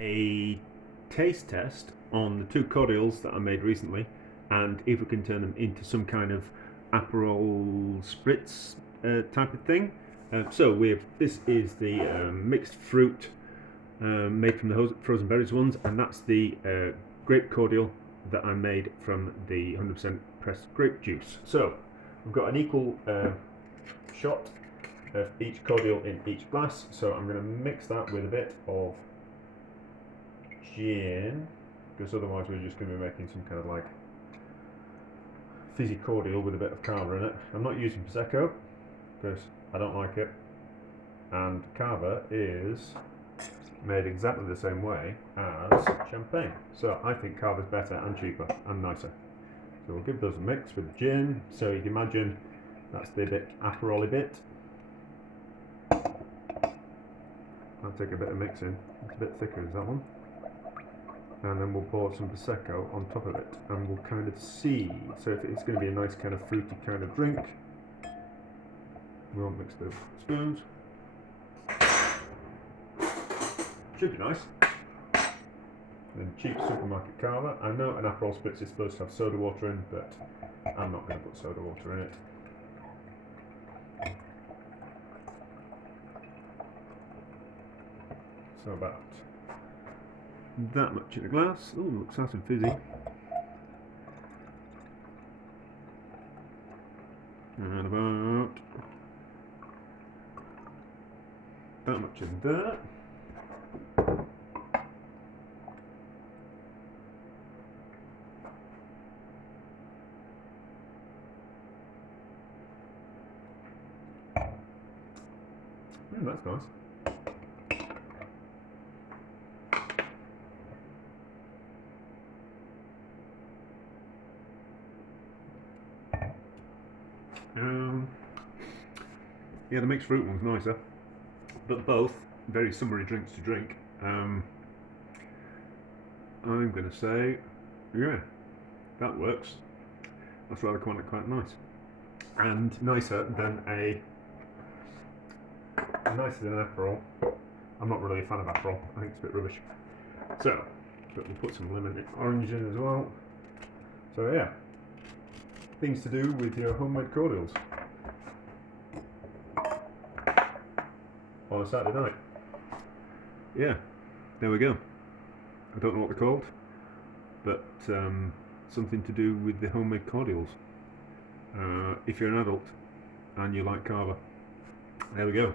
a taste test on the two cordials that I made recently, and if we can turn them into some kind of Aperol Spritz type of thing. This is the mixed fruit made from the frozen berries ones, and that's the grape cordial that I made from the 100% pressed grape juice. So we've got an equal shot of each cordial in each glass, so I'm going to mix that with a bit of gin, because otherwise we're just going to be making some kind of like fizzy cordial with a bit of Cava in it. I'm not using Prosecco because I don't like it, and Cava is made exactly the same way as champagne, so I think Cava's better and cheaper and nicer. So we'll give those a mix with the gin. So you can imagine that's the bit Aperol-y bit. I'll take a bit of mix in. It's a bit thicker as that one. And then we'll pour some Prosecco on top of it, and we'll kind of see. So if it's going to be a nice kind of fruity kind of drink, we won't mix the spoons. Should be nice. Then cheap supermarket Cava. I know an Aperol Spritz is supposed to have soda water in, but I'm not going to put soda water in it. So about that much in a glass. Oh, looks nice and fizzy. And about that much in there. That's nice. Yeah, the mixed fruit one's nicer, but both very summery drinks to drink. I'm going to say, yeah, that works. That's rather quite nice, and nicer than Aperol. I'm not really a fan of Aperol. I think it's a bit rubbish. So, but we'll put some lemon and orange in as well. So yeah, things to do with your homemade cordials on a Saturday night. Yeah, there we go. I don't know what they're called, but something to do with the homemade cordials. If you're an adult and you like Cava, there we go.